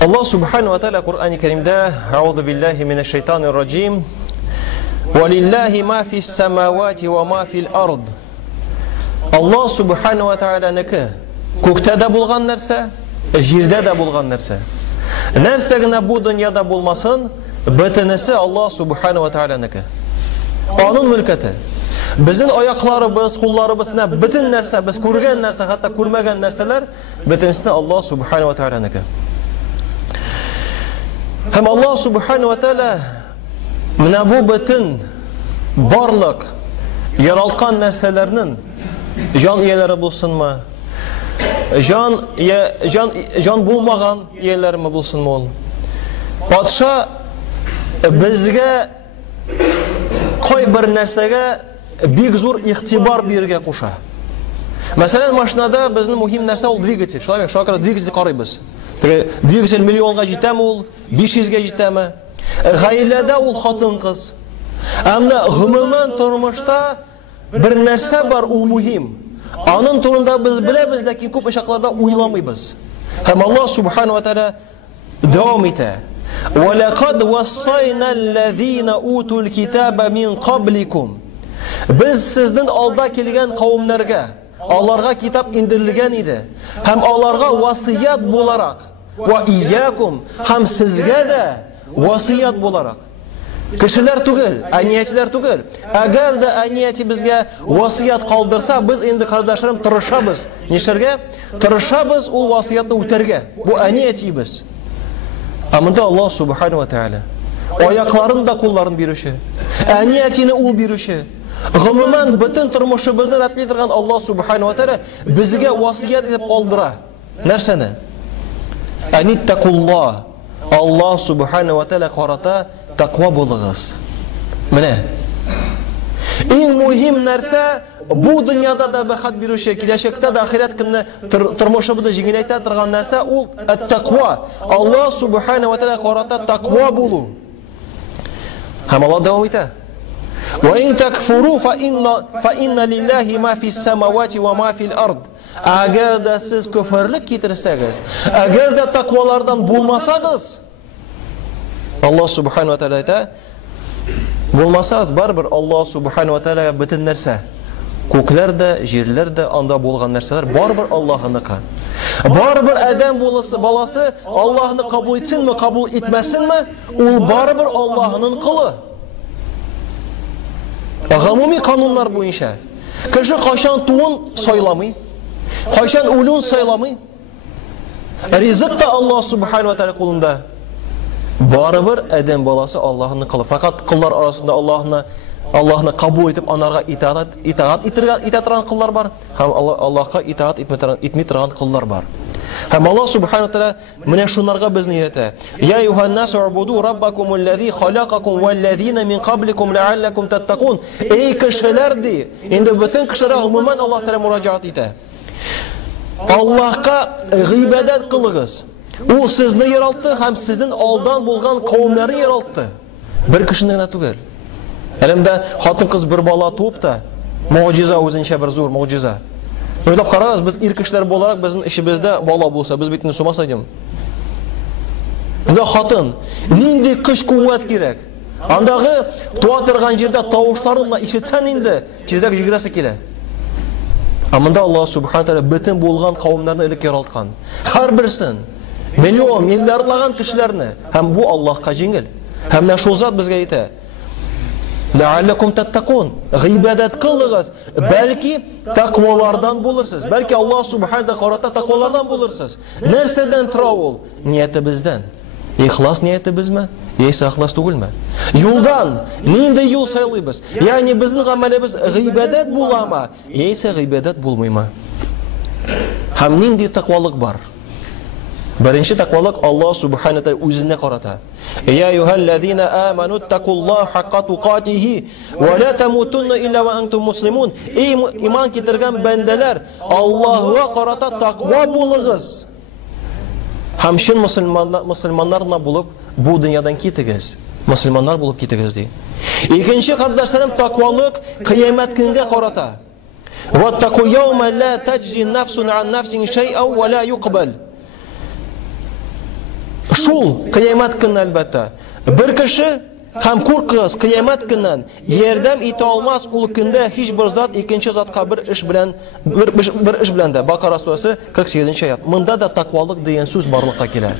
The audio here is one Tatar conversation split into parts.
Allah subhanahu wa ta'ala Kur'an-ı Kerim'de Euzu billahi mineşşeytanirracim Velillahi ma fis semavati ve ma fil ard. Allah subhanahu wa ta'ala'niki көктә дә булган нәрсә, җирдә дә булган нәрсә. Нәрсә генә бу дөньяда булмасын, бөтенесе Allah subhanahu wa ta'ala'ники. Аның мөлкәте. Безнең аякларыбыз, кулларыбыз, бөтен нәрсә, без күргән нәрсә, хәтта күрмәгән нәрсәләр, бөтенесе Allah subhanahu wa ta'ala'ники. Һәм Allah subhanahu wa ta'ala менә бу бөтен барлык яралткан нәрсәләрнең җан ияләре булсынмы, җан булмаган ияләреме булсынмы ул. Патша безгә кайбер нәрсәгә бик зур игътибар бирергә куша. Мәсәлән, машинада безнең мөһим нәрсә ул двигатель. Шуңа двигатель карыйбыз. Двигатель миллионга җитәме ул, 500-гә җитәме? Гаиләдә ул хатын-кыз. Әмма гомумән тормышта бер нәрсә бар, ул мөһим. Аның турында без беләбез, ләкин күп очракларда уйламыйбыз. Һәм Allah subhanahu wa ta'ala дәвам итә. وَلَقَدْ وَصَّيْنَا الَّذِينَ أُوتُوا الْكِتَابَ مِنْ قَبْلِكُمْ. Biz сезнең алда килгән кавымнарга, аларга китап индерелгән иде. Һәм аларга васыят буларак, ва иякум, һәм сезгә дә васыят буларак. Кешеләр түгел, әниятиләр түгел. Әгәр дә әнияти безгә васыят калдырса, без инде кардәшләрем тырышабыз. Нишәргә? Тырышабыз ул васыятны үтәргә. Бу әниятибез. Амында Allah subhanahu wa ta'ala аякларын да кулларын бирүче, әниятине ул бирүче. Гомумән бөтен тормышыбызны рәтләй торган Allah subhanahu wa ta'ala безгә васыят итеп калдыра. Нәрсәне? Аниттакуллах. Allah subhanahu wa ta'ala карата тақва булыгыз. Менә. Иң мөһим нәрсә бу дөньяда да бәхет бирүче, киләчәктә дә ахират көнне тормышыбызны җиңеләйтә торган нәрсә ул ат-тақва. Allah subhanahu wa ta'ala карата тақва булу. Һәм Allah дәвам итә. وَإِن تَكْفُرُوا فَإِنَّ لِلَّهِ مَا فِي السَّمَاوَاتِ وَمَا فِي الْأَرْضِ. Әгәр дә сез күфрлек китерсәгез, әгәр дә тақвалардан булмасагыз, Allah subhanahu wa ta'ala әйтә, булмасагыз барбер Allah subhanahu wa ta'ala бөтен нәрсә, күкләр дә, җирләр дә, анда булган нәрсәләр барбер Аллаһыныкы. Барбер адәм баласы Аллаһны кабул итсенме, кабул итмәсенме, ул барбер Аллаһның кылы. Гомуми кануннар буенча кеше кайчан туын сайламый, кайчан үлүн сайламый. Ризык та Allah subhanahu wa ta'ala кулында. Барыбер адәм баласы Аллаһның кылы. Фақат кыллар арасында Аллаһны кабул итеп анарга итаат итә торган кыллар бар, һәм Аллаһка итаат итми торган кыллар бар. Һәм Allah subhanahu wa ta'ala менә шунларга безне өйрәтә. Я юханнас убуду раббакум аллази халакакум валлазина мин кабликум лааллакум таттакун. Эй кешеләр ди, инде бөтен кешеләр гомумән Аллаһ тәрә мураҗаат итә. Аллаһка гыйбадат кылыгыз. Ул сезне яралты һәм сезнең алдан булган кавымнарны яралты. Бер кешене генә түгел. Әлемдә хатын-кыз бер бала туып та, муҗиза үзенчә бер зур муҗиза. Уйлап карагыз, biz ир кешеләр буларак безнең ишебездә бала булса, без битне сумас идем. Анда хатын, нинди көч-куәт кирәк? Андагы туа торган җирдә тавышларын ишетсәң инде, тизрәк җигрәсе килә. Амында Allah subhanahu wa ta'ala бөтен булган кавымнарны элек яралткан. Һәрберсен миллион, миллиардлаган кешеләрне, һәм бу Аллаһка җиңел. Һәм менә шул зат безгә әйтә. Лааллакум таттакун. Гыйбадат кылыгыз, бәлки тақвалардан булырсыз. Бәлки Allah subhanahu wa ta'ala карата тақвалардан булырсыз. Нәрсәдән тора ул? Ниятебездән. Ихлас ниятебезме? Яисә ихлас түгелме? Юлдан нинди юл сайлыйбыз? Ягъни безнең гамәлебез гыйбадат буламы? Яисә гыйбадат булмыймы? Һәм нинди тақвалык бар? Беренче тақвалык Allah subhanahu wa ta'ala үзенә карата. Я аyyuhallazina amanu taqullahu haqqa tuqatih wa la tamutunna illa wa antum muslimun. Эй иман китергән бәндәләр, Аллаһка карата тақва булыгыз. Һәм шин мөселманнарна булып бу дөньядан китегез. Мөселманнар булып китегез ди. Икенче кардәшләрем тақвалык кыямәт көнгә карата. Ваттaqu yawma la tajzi nafsun an nafsin shay'an wa la yuqbal. Шул кыямат көнне әлбәттә. Бер кеше һәм куркыгыз кыямат көннән ярдәм итә алмас ул көндә һичбер зат икенче затка бер эш белән дә. Бакара сурәсе 48-нче аят. Монда да таквалык дигән сүз барлыкка килә.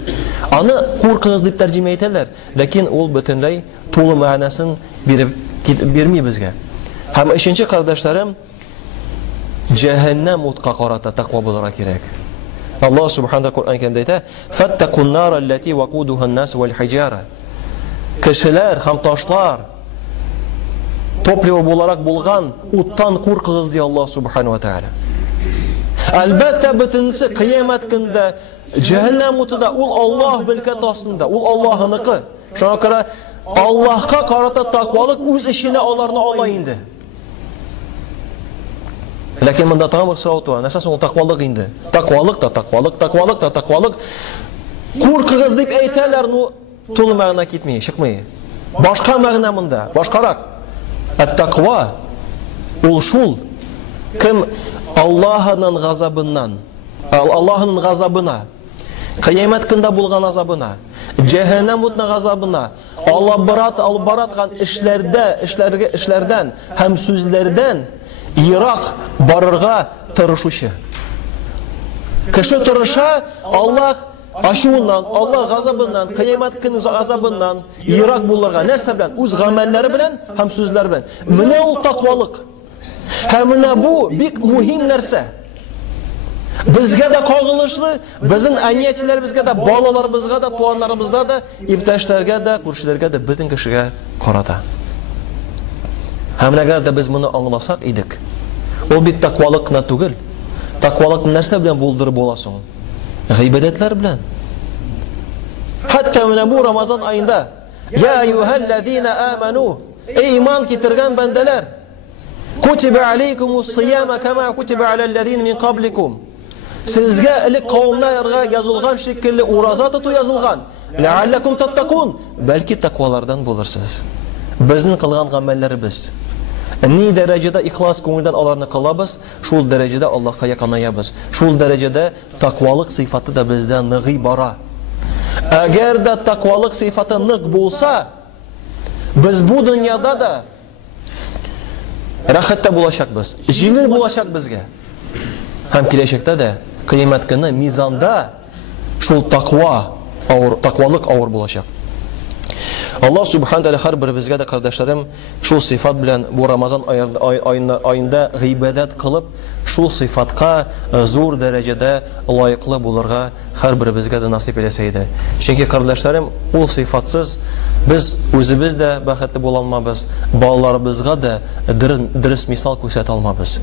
Аны куркыгыз дип тәрҗемә итәләр, ләкин ул бөтенләй тулы мәгънәсен бирми безгә. Һәм өченче кардәшләрем, җәһәннәм утка карата таква булырга кирәк. Allah subhanahu wa ta'ala Qur'an-da әйтә: "Фаттакун нар аллати вакудуха ан-нас вал хиджара." Кешеләр һәм ташлар топливо буларак булган уттан куркыгыз ди Allah subhanahu wa ta'ala. Әлбәттә бөтенесе кыямат көндә җәһәннәм утында ул Аллаһ белкәт астында, ул Аллаһыныкы. Шуңа күрә Аллаһка карата таквалык үз эченә аларны ала инде. Ләкин монда тагын сорау туа, нәрсә соң таквалык инде? Таквалык. Куркыгыз дип әйтәләр, ну тулы мәгънә китмей, чыкмый. Башка мәгънә монда, башкарак. Ат-таква ул шул кем Аллаһның газабына, кыямат көндә булган азабына, җәһәннәм утының газабына, алып бараткан эшләрдән һәм сүзләрдән ерак барырга тырышучы. Кеше тырыша Аллаһ ачуыннан, Аллаһ газабыннан, кыямат көне газабыннан ерак булырга. Нәрсә белән? Үз гамәлләре белән һәм сүзләр белән. Менә ул таквалык. Һәм менә бу бик мөһим нәрсә. Безгә дә кагылышлы, безнең әниятчеләребезгә дә, балаларыбызга да, туганнарыбызга да, иптәшләргә дә, күршеләргә дә, бөтен кешегә карата. Һәм әгәр дә без моны аңласак идек, ул бит таквалыкны түгел. Таквалык нәрсә белән булдырып була соң? Гыйбадәтләр белән. Хәтта менә бу Рамазан аенда, я аyyuhallazina amanu, иман китергән бәндәләр, кутиба алейкумус-сияма кама кутиба алаллазина мин qablikum. Сезгә элек кавымнарга язылган шикелле ураза тоту язылган. Ләаллакум таттакун. Бәлки таквалардан булырсыз. Безнең кылган гамәлләребез ни дәрәҗәдә ихлас күңелдән аларны кылабыз, шул дәрәҗәдә Аллаһка якынаябыз. Шул дәрәҗәдә таквалык сыйфаты да бездә ныгый бара. Әгәр дә таквалык сыйфаты нык булса, без бу дөньяда да рәхәттә булачакбыз. Җиңел булачак безгә. Һәм киләчәктә дә кыямат көне мизанда шул таквалык авыр булачак. Allah subhanahu wa ta'ala һәр беребезгә дә кардәшләрем шул сыйфат белән бу Рамазан аенда гыйбадәт кылып, шул сыйфатка зур дәрәҗәдә лаеклы булырга һәр беребезгә дә насип итсә иде. Чөнки кардәшләрем, ул сыйфатсыз без үзебез дә бәхетле була алмабыз, балаларыбызга да дөрес мисал күрсәтә алмабыз.